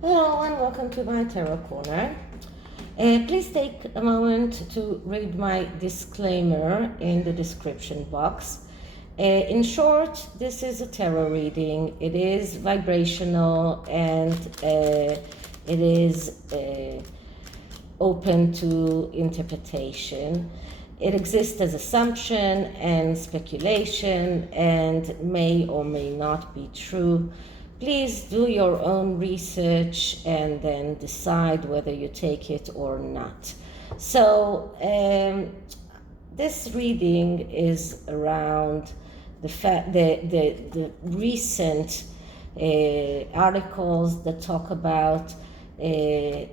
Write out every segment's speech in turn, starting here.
Hello and welcome to my Tarot Corner. Please take a moment to read my disclaimer in the description box. In short, this is a tarot reading. It is vibrational and it is open to interpretation. It exists as assumption and speculation and may or may not be true. Please do your own research and then decide whether you take it or not. So this reading is around the recent articles that talk about the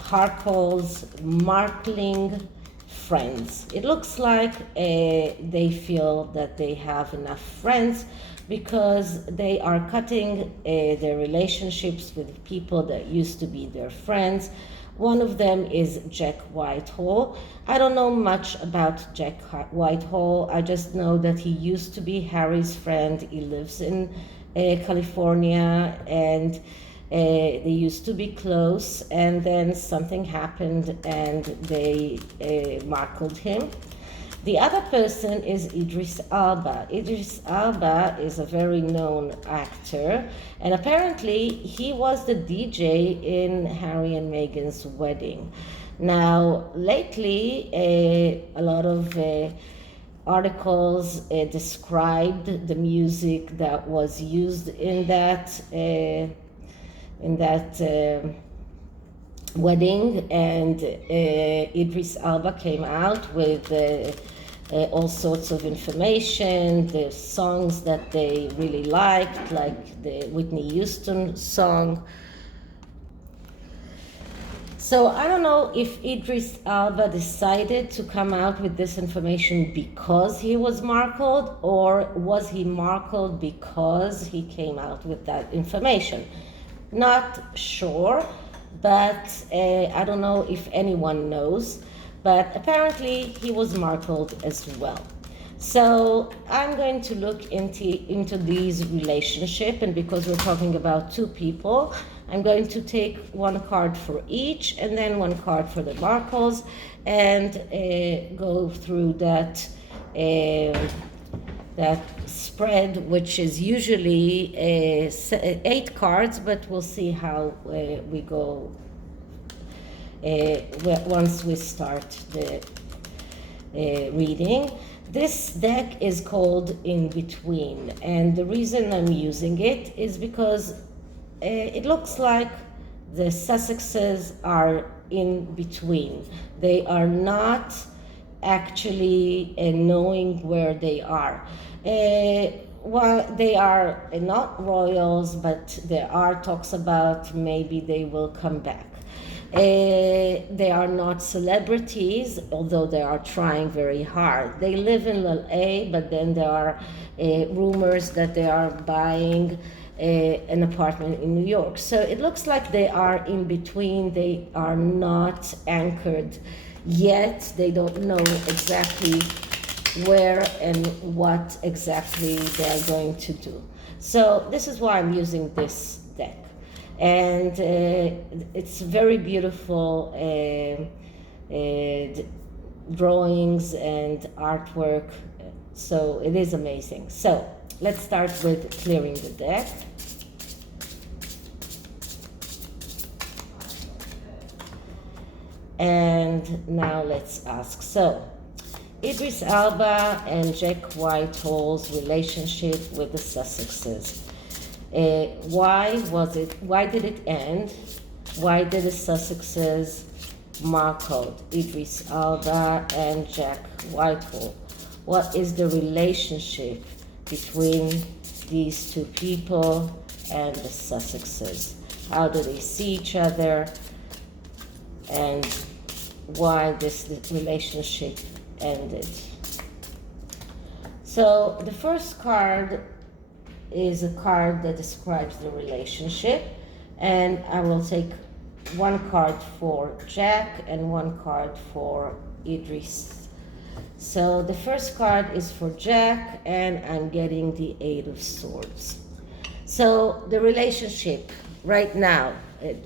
Harkles markling friends. It looks like they feel that they have enough friends because they are cutting their relationships with people that used to be their friends. One of them is Jack Whitehall. I don't know much about Jack Whitehall. I just know that he used to be Harry's friend. He lives in California, and they used to be close, and then something happened and they markled him. The other person is Idris Elba. Idris Elba is a very known actor, and apparently he was the DJ in Harry and Meghan's wedding. Now, lately, a lot of articles described the music that was used in that wedding, and Idris Elba came out with all sorts of information, the songs that they really liked, like the Whitney Houston song. So I don't know if Idris Elba decided to come out with this information because he was markled, or was he markled because he came out with that information. Not sure, but I don't know if anyone knows, but apparently he was markled as well. So I'm going to look into these relationship, and because we're talking about two people, I'm going to take one card for each and then one card for the markles, and go through that spread, which is usually 8 cards, but we'll see how we go once we start the reading. This deck is called In Between, and the reason I'm using it is because it looks like the Sussexes are in between. They are not actually knowing where they are. Well, they are not royals, but there are talks about maybe they will come back. They are not celebrities, although they are trying very hard. They live in LA, but then there are rumors that they are buying an apartment in New York. So it looks like they are in between. They are not anchored yet. They don't know exactly where and what exactly they're going to do. So this is why I'm using this deck. And it's very beautiful drawings and artwork. So it is amazing. So let's start with clearing the deck. And now let's ask. So, Idris Elba and Jack Whitehall's relationship with the Sussexes. Why did it end? Why did the Sussexes markle Idris Elba and Jack Whitehall? What is the relationship between these two people and the Sussexes? How do they see each other? And why this relationship ended. So the first card is a card that describes the relationship, and I will take one card for Jack and one card for Idris. So the first card is for Jack, and I'm getting the 8 of Swords. So the relationship right now,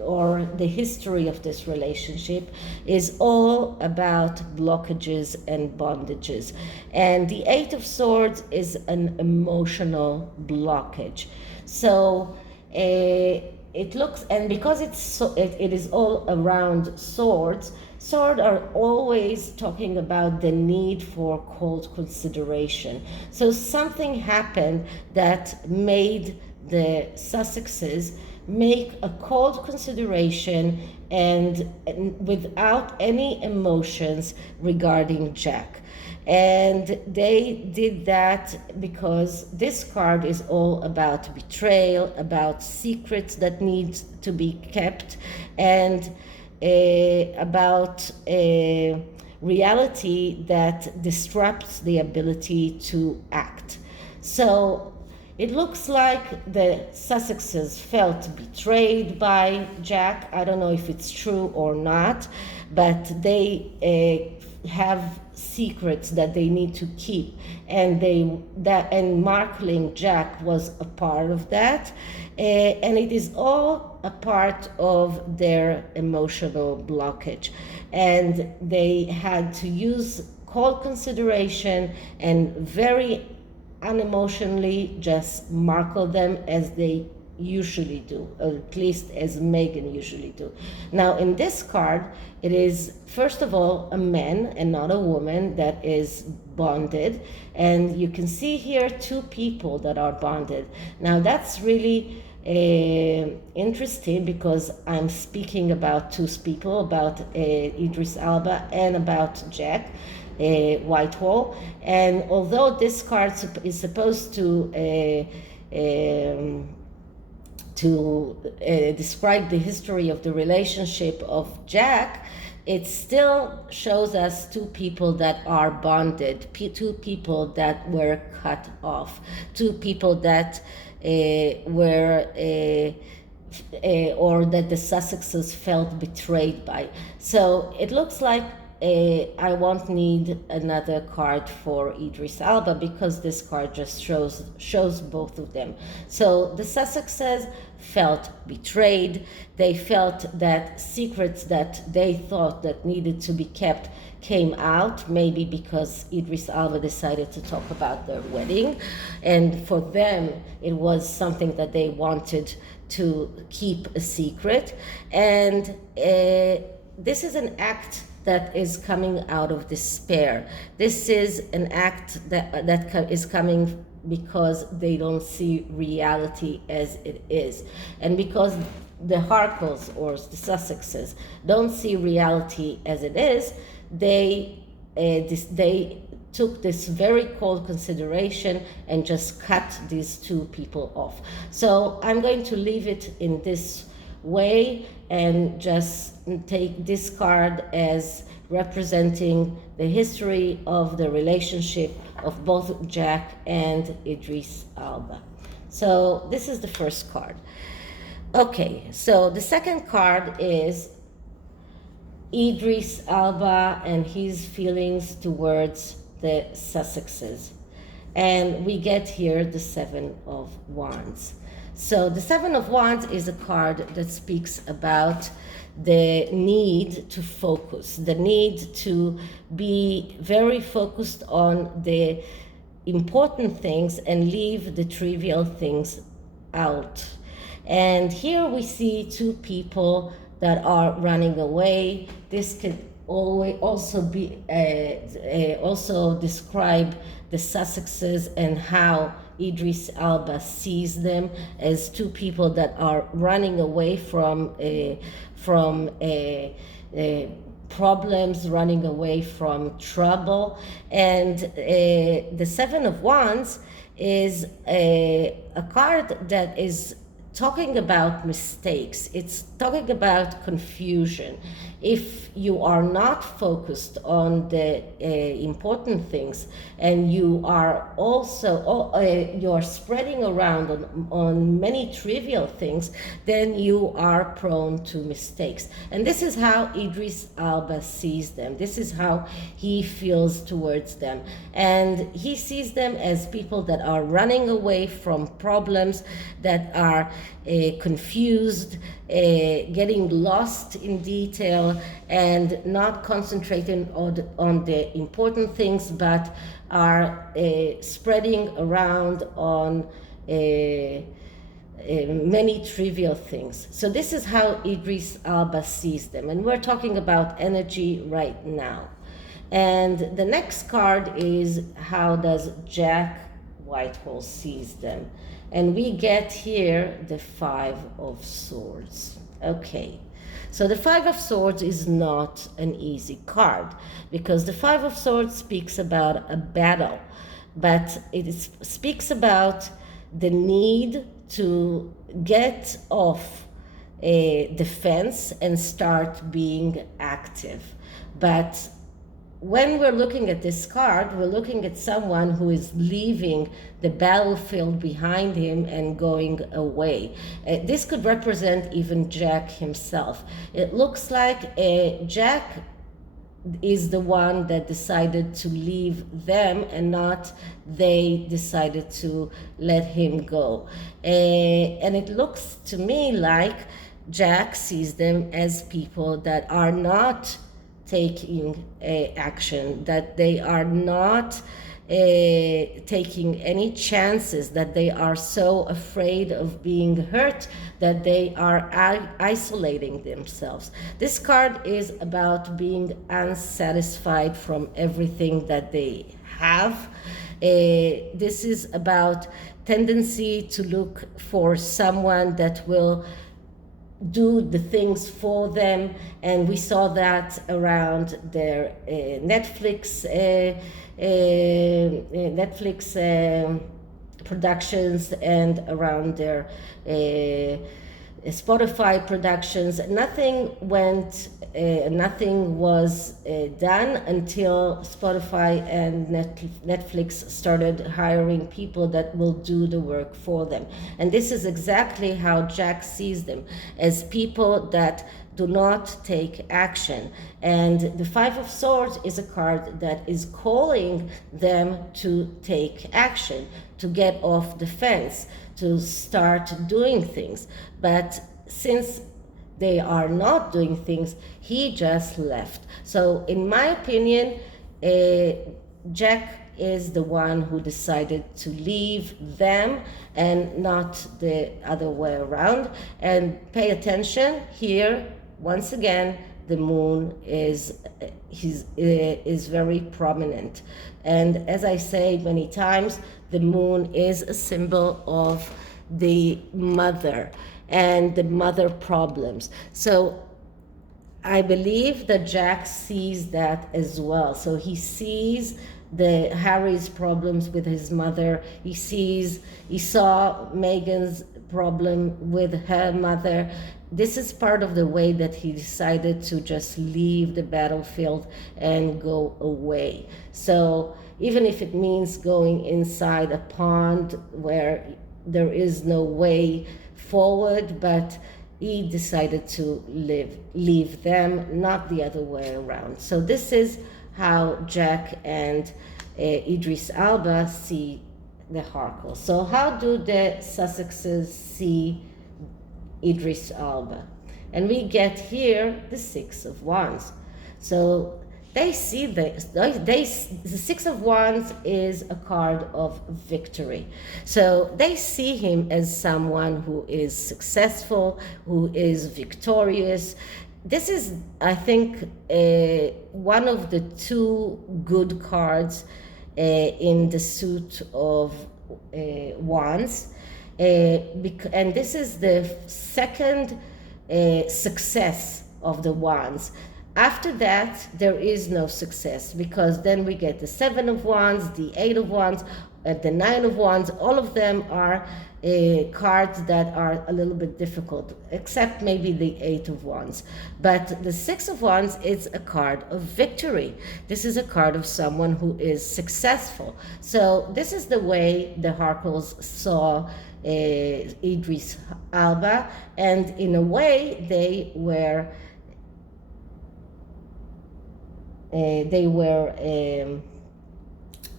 or the history of this relationship, is all about blockages and bondages. And the Eight of Swords is an emotional blockage. So it looks, and because it is all around swords, swords are always talking about the need for cold consideration. So something happened that made the Sussexes make a cold consideration and without any emotions regarding Jack. And they did that because this card is all about betrayal, about secrets that need to be kept, and about reality that disrupts the ability to act. So it looks like the Sussexes felt betrayed by Jack. I don't know if it's true or not, but they have secrets that they need to keep, and markling Jack was a part of that, and it is all a part of their emotional blockage, and they had to use cold consideration and very unemotionally just markle them as they usually do, or at least as Meghan usually do. Now in this card, it is first of all a man and not a woman that is bonded, and you can see here two people that are bonded. Now that's really interesting because I'm speaking about two people, about Idris Elba and about Jack. Whitehall, and although this card is supposed to describe the history of the relationship of Jack, it still shows us two people that are bonded, two people that were cut off, two people that were or that the Sussexes felt betrayed by. So it looks like I won't need another card for Idris Elba because this card just shows both of them. So the Sussexes felt betrayed. They felt that secrets that they thought that needed to be kept came out, maybe because Idris Elba decided to talk about their wedding, and for them it was something that they wanted to keep a secret. And this is an act that is coming out of despair. This is an act that is coming because they don't see reality as it is. And because the Harkles, or the Sussexes, don't see reality as it is, they took this very cold consideration and just cut these two people off. So I'm going to leave it in this way and just take this card as representing the history of the relationship of both Jack and Idris Elba. So this is the first card. Okay, so the second card is Idris Elba and his feelings towards the Sussexes. And we get here the Seven of Wands. So the Seven of Wands is a card that speaks about the need to focus, the need to be very focused on the important things and leave the trivial things out. And here we see two people that are running away. This could also be also describe the Sussexes and how Idris Elba sees them as two people that are running away from problems, running away from trouble. And the Seven of Wands is a card that is talking about mistakes. It's talking about confusion. If you are not focused on the important things, and you are also you're spreading around on many trivial things, then you are prone to mistakes. And this is how Idris Elba sees them. This is how he feels towards them. And he sees them as people that are running away from problems, that are confused, getting lost in detail, and not concentrating on the important things, but are spreading around on many trivial things. So this is how Idris Elba sees them, and we're talking about energy right now. And the next card is how does Jack Whitehall sees them. And we get here the Five of Swords. Okay, so the Five of Swords is not an easy card, because the Five of Swords speaks about a battle, but speaks about the need to get off a defense and start being active. But when we're looking at this card, we're looking at someone who is leaving the battlefield behind him and going away. This could represent even Jack himself. It looks like Jack is the one that decided to leave them, and not they decided to let him go. And it looks to me like Jack sees them as people that are not taking action, that they are not taking any chances, that they are so afraid of being hurt that they are isolating themselves. This card is about being unsatisfied from everything that they have. This is about tendency to look for someone that will do the things for them, and we saw that around their Netflix productions, and around their Spotify productions. Nothing was done until Spotify and Netflix started hiring people that will do the work for them. And this is exactly how Jack sees them, as people that do not take action. And the Five of Swords is a card that is calling them to take action, to get off the fence, to start doing things. But since they are not doing things, he just left. So in my opinion, Jack is the one who decided to leave them, and not the other way around. And pay attention here, once again, the moon is very prominent. And as I say many times, the moon is a symbol of the mother and the mother problems. So I believe that Jack sees that as well. So he sees Harry's problems with his mother. He saw Meghan's problem with her mother. This is part of the way that he decided to just leave the battlefield and go away. So even if it means going inside a pond where there is no way forward, but he decided to leave them, not the other way around. So this is how Jack and Idris Elba see the Harkle. So how do the Sussexes see Idris Elba? And we get here the Six of Wands. So they see the Six of Wands is a card of victory. So they see him as someone who is successful, who is victorious. This is, I think, one of the two good cards in the suit of Wands. And this is the second success of the Wands. After that, there is no success, because then we get the Seven of Wands, the Eight of Wands, the Nine of Wands. All of them are cards that are a little bit difficult, except maybe the Eight of Wands. But the Six of Wands is a card of victory. This is a card of someone who is successful. So this is the way the Harkles saw Idris Elba, and in a way they were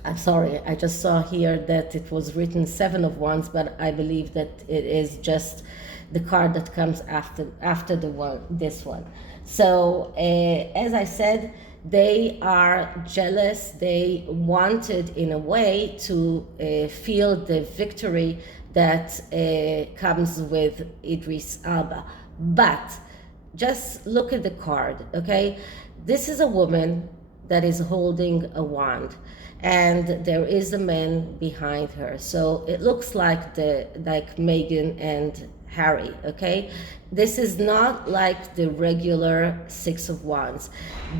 I'm sorry, I just saw here that it was written Seven of Wands, but I believe that it is just the card that comes after this one. So as I said, they are jealous. They wanted, in a way, to feel the victory that comes with Idris Elba. But just look at the card, okay? This is a woman that is holding a wand, and there is a man behind her. So it looks like Meghan and Harry, okay? This is not like the regular Six of Wands.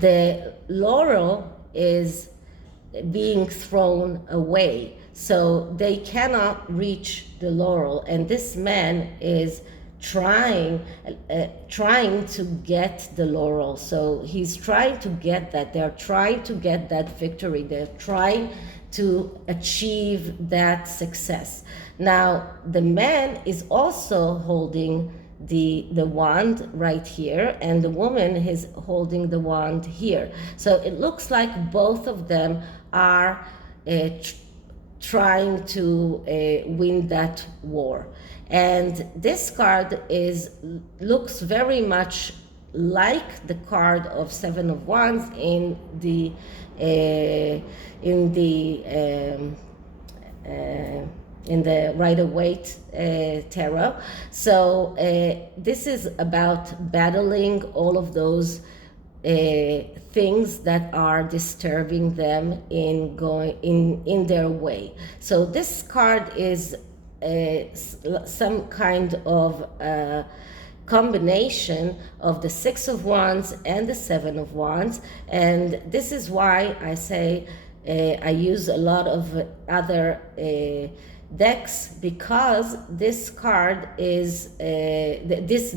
The laurel is being thrown away, so they cannot reach the laurel, and this man is trying to get the laurel. So he's trying to get that. They're trying to get that victory. They're trying to achieve that success. Now the man is also holding the wand right here, and the woman is holding the wand here. So it looks like both of them are trying to win that war. And this card looks very much like the card of Seven of Wands in the Rider-Waite tarot. So this is about battling all of those things that are disturbing them in their way. So this card is some kind of combination of the Six of Wands and the Seven of Wands, and this is why I say I use a lot of other decks, because this card is this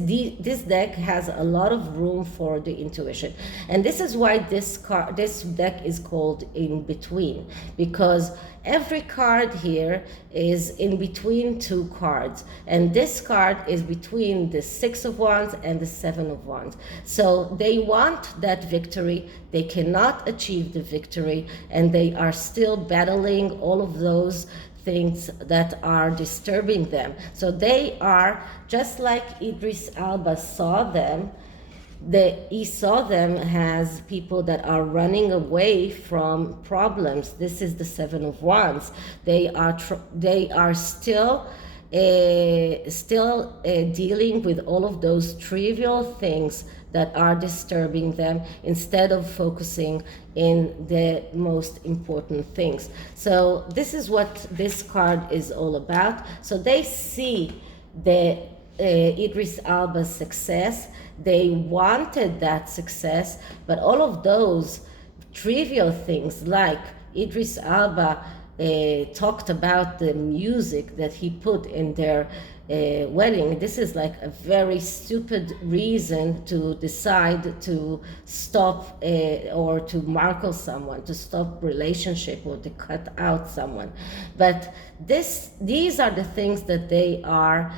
deck has a lot of room for the intuition, and this is why this deck is called In Between, because every card here is in between two cards, and this card is between the Six of Wands and the Seven of Wands. So they want that victory, they cannot achieve the victory, and they are still battling all of those things that are disturbing them. So they are just like Idris Elba saw them. He saw them as people that are running away from problems. This is the Seven of Wands. They are still dealing with all of those trivial things that are disturbing them, instead of focusing in the most important things. So this is what this card is all about. So they see the Idris Elba's success. They wanted that success, but all of those trivial things, like Idris Elba talked about the music that he put in their wedding. This is like a very stupid reason to decide to stop or to markle someone, to stop relationship, or to cut out someone. But these are the things that they are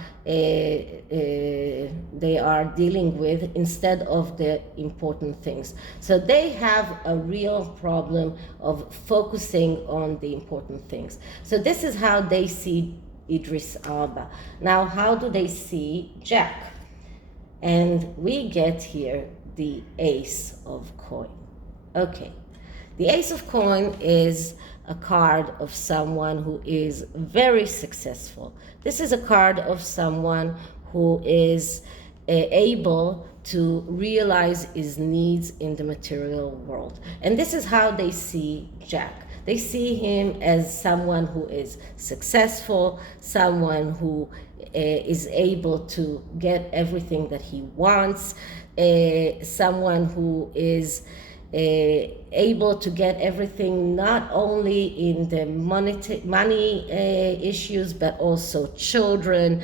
dealing with, instead of the important things. So they have a real problem of focusing on the important things. So this is how they see Idris Elba. Now, how do they see Jack? And we get here the Ace of Coin. Okay, the Ace of Coin is a card of someone who is very successful. This is a card of someone who is able to realize his needs in the material world. And this is how they see Jack. They see him as someone who is successful, someone who is able to get everything that he wants, someone who is able to get everything, not only in the money issues, but also children,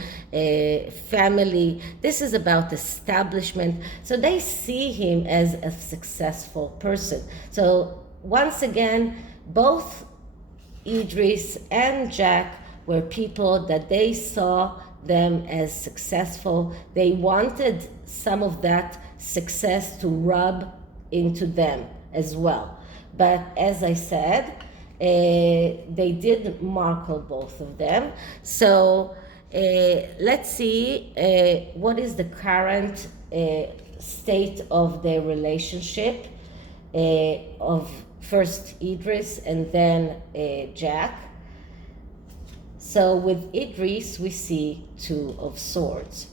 family. This is about establishment. So they see him as a successful person. So once again, both Idris and Jack were people that they saw them as successful. They wanted some of that success to rub into them as well. But as I said, They did markle both of them. So let's see what is the current state of their relationship of first Idris and then Jack. So with Idris, we see Two of Swords.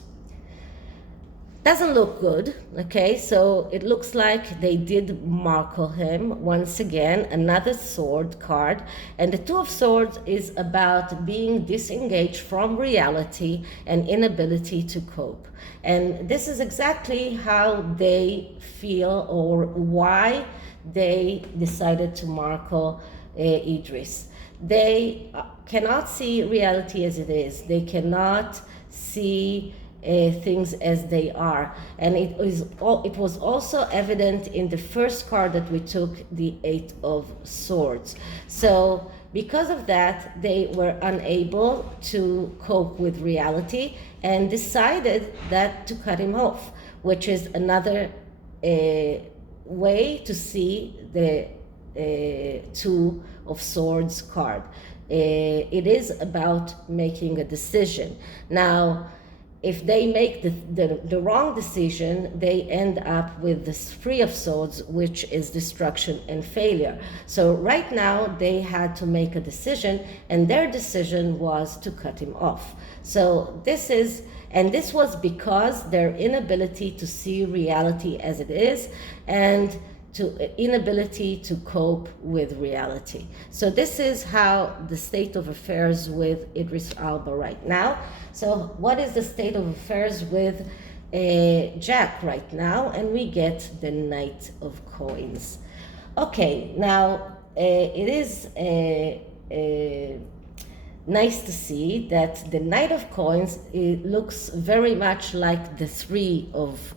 Doesn't look good, okay? So it looks like they did markle him. Once again, another sword card. And the Two of Swords is about being disengaged from reality and inability to cope. And this is exactly how they feel, or why they decided to markle Idris. They cannot see reality as it is. They cannot see things as they are. And it was also evident in the first card that we took, the Eight of Swords. So because of that, they were unable to cope with reality and decided that to cut him off, which is another way to see the Two of Swords card. It is about making a decision. Now, if they make the wrong decision, they end up with the Three of Swords, which is destruction and failure. So right now, they had to make a decision, and their decision was to cut him off. So this was because their inability to see reality as it is, and inability to cope with reality. So this is how the state of affairs with Idris Elba right now. So what is the state of affairs with Jack right now? And we get the Knight of Coins. Okay, now it is nice to see that the Knight of Coins, it looks very much like the Three of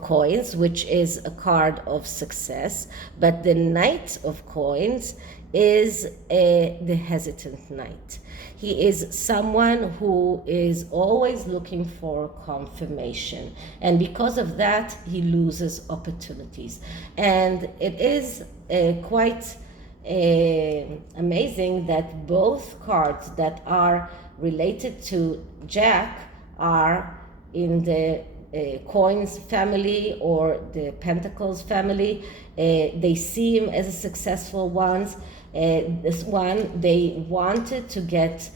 Coins, which is a card of success, but the Knight of Coins is the hesitant knight. He is someone who is always looking for confirmation, and because of that, he loses opportunities. And it is quite amazing that both cards that are related to Jack are in the Coins family or the Pentacles family. They see him as a successful one. This one, they wanted to get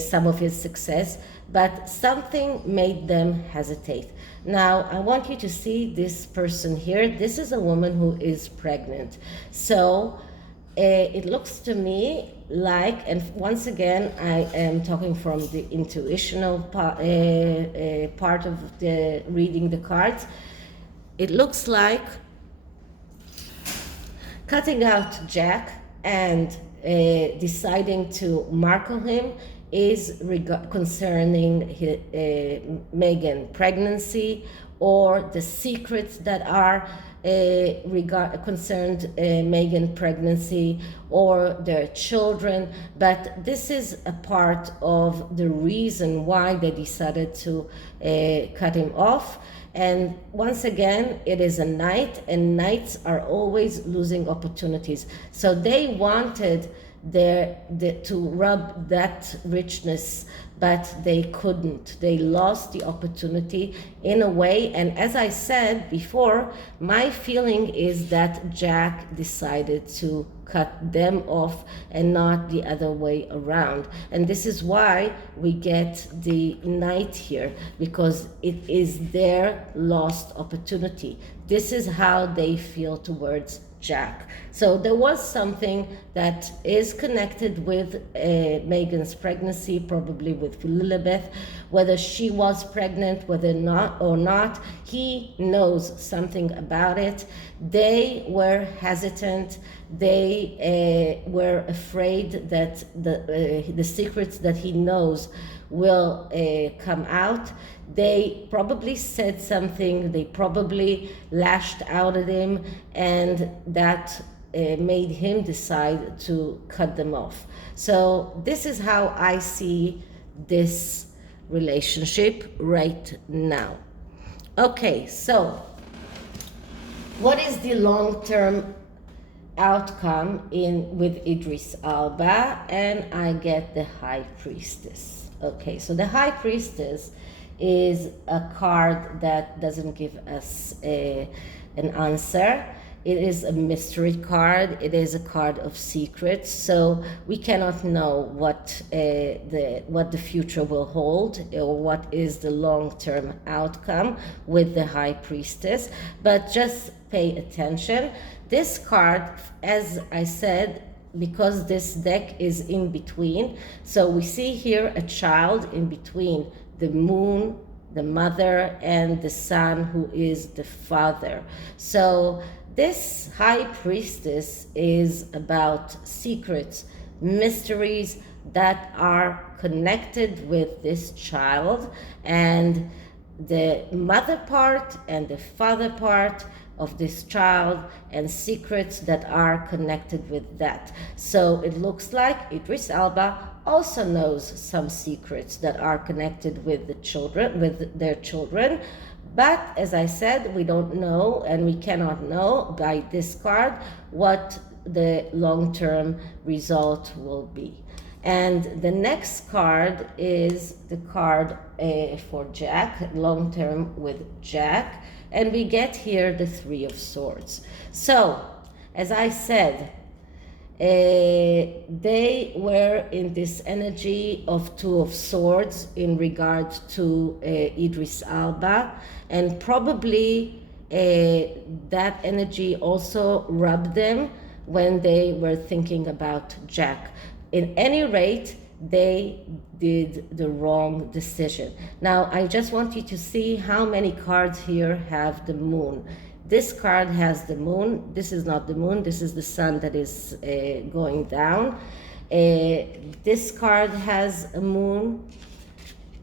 some of his success, but something made them hesitate. Now, I want you to see this person here. This is a woman who is pregnant. So it looks to me like, and once again, I am talking from the intuitional part of the reading the cards. It looks like cutting out Jack and deciding to markle him is concerning Meghan pregnancy, or the secrets that are concerned Meghan pregnancy, or their children. But this is a part of the reason why they decided to cut him off. And once again, it is a knight, and knights are always losing opportunities. So they wanted to rub that richness, but they couldn't. They lost the opportunity in a way. And as I said before, my feeling is that Jack decided to cut them off and not the other way around. And this is why we get the knight here, because it is their lost opportunity. This is how they feel towards Jack. So there was something that is connected with Meghan's pregnancy, probably with Lilibeth, whether she was pregnant, whether or not, he knows something about it. They were hesitant. They were afraid that the secrets that he knows will come out. They probably said something, they probably lashed out at him, and that made him decide to cut them off. So this is how I see this relationship right now. Okay, so what is the long-term outcome with Idris Elba, and I get the High Priestess. Okay, so the High Priestess is a card that doesn't give us an answer. It is a mystery card. It is a card of secrets, so we cannot know what the future will hold or what is the long-term outcome with the High Priestess. But just pay attention. This card, as I said, because this deck is in between, so we see here a child in between the moon, the mother, and the son, who is the father. So this High Priestess is about secrets, mysteries that are connected with this child, and the mother part and the father part of this child, and secrets that are connected with that. So it looks like Idris Elba also knows some secrets that are connected with the children, with their children. But as I said, we don't know, and we cannot know by this card what the long-term result will be. And the next card is the card for Jack, long-term with Jack. And we get here the Three of Swords. So, as I said, they were in this energy of Two of Swords in regard to Idris Elba, and probably that energy also rubbed them when they were thinking about Jack. In any rate, they did the wrong decision. Now, I just want you to see how many cards here have the moon. This card has the moon. This is not the moon. This is the sun that is going down. This card has a moon.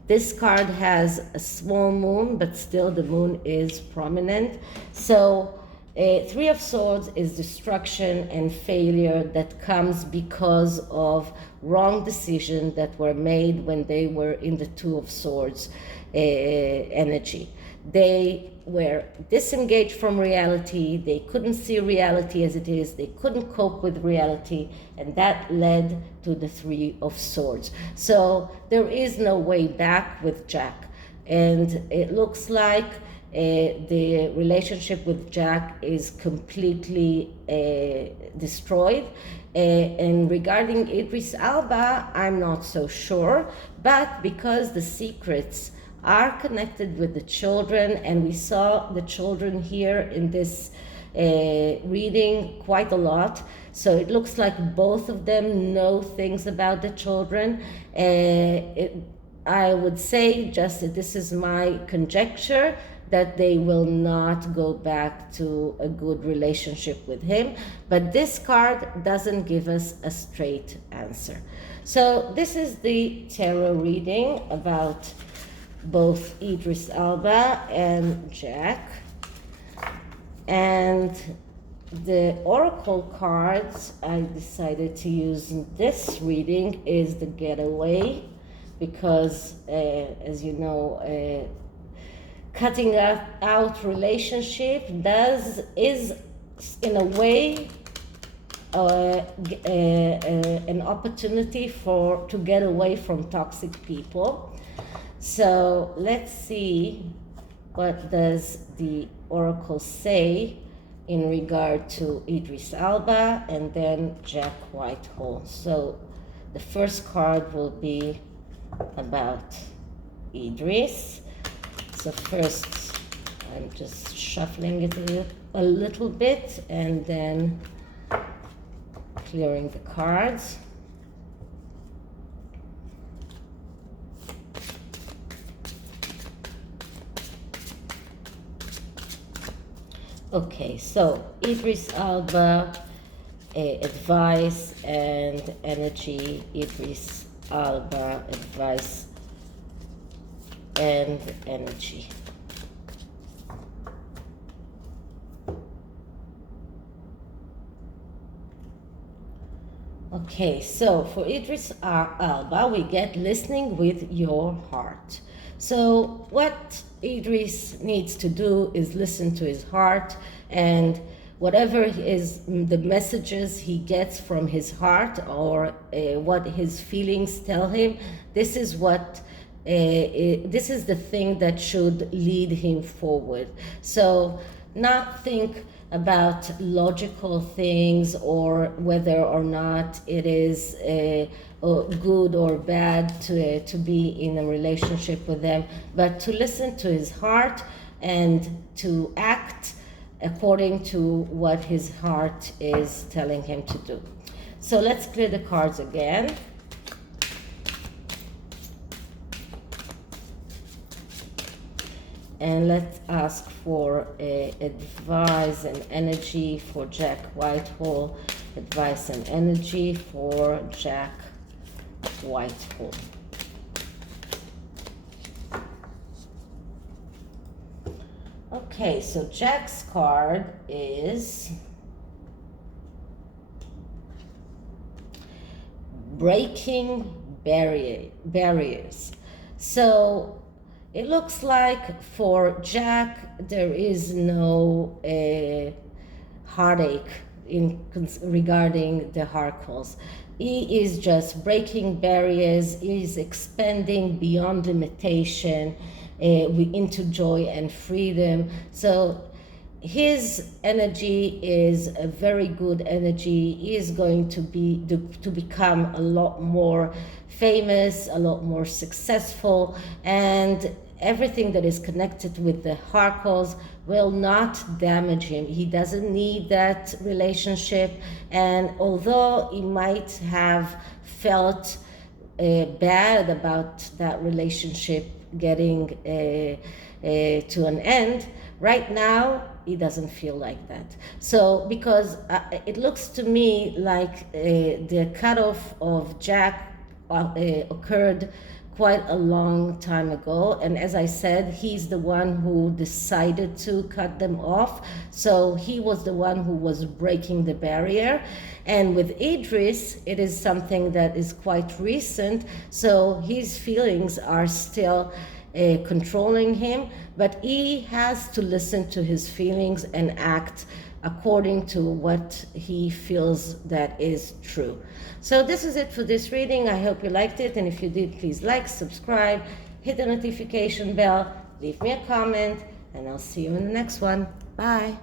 This card has a small moon, but still the moon is prominent. So Three of Swords is destruction and failure that comes because of wrong decisions that were made when they were in the Two of Swords energy. They were disengaged from reality. They couldn't see reality as it is. They couldn't cope with reality, and that led to the Three of Swords. So there is no way back with Jack, and it looks like the relationship with Jack is completely destroyed. And regarding Idris Elba, I'm not so sure, but because the secrets are connected with the children, and we saw the children here in this reading quite a lot, so it looks like both of them know things about the children. I would say, just that this is my conjecture, that they will not go back to a good relationship with him. But this card doesn't give us a straight answer. So this is the tarot reading about both Idris Elba and Jack. And the oracle cards I decided to use in this reading is the Getaway, because as you know, cutting out relationship is in a way an opportunity to get away from toxic people. So let's see what does the oracle say in regard to Idris Elba and then Jack Whitehall. So the first card will be about Idris. So first, I'm just shuffling it a little bit and then clearing the cards. Okay, so Idris Elba, advice and energy. Idris Elba, advice and energy. Okay, so for Idris Elba, we get listening with your heart. So what Idris needs to do is listen to his heart, and whatever is the messages he gets from his heart, or what his feelings tell him, this is what this is the thing that should lead him forward. So not think about logical things, or whether or not it is good or bad to be in a relationship with them, but to listen to his heart and to act according to what his heart is telling him to do. So let's clear the cards again. And let's ask for advice and energy for Jack Whitehall. Advice and energy for Jack Whitehall. Okay, so Jack's card is breaking barriers. So it looks like for Jack there is no heartache regarding the Harkles. He is just breaking barriers. He is expanding beyond limitation into joy and freedom. So his energy is a very good energy. He is going to become a lot more famous, a lot more successful, and everything that is connected with the Harkles will not damage him. He doesn't need that relationship, and although he might have felt bad about that relationship getting to an end, right now he doesn't feel like that. So because it looks to me like the cutoff of Jack occurred quite a long time ago, and as I said, he's the one who decided to cut them off. So he was the one who was breaking the barrier. And with Idris, it is something that is quite recent, so his feelings are still controlling him, but he has to listen to his feelings and act according to what he feels that is true. So this is it for this reading. I hope you liked it, and if you did, please like, subscribe, hit the notification bell, leave me a comment, and I'll see you in the next one. Bye.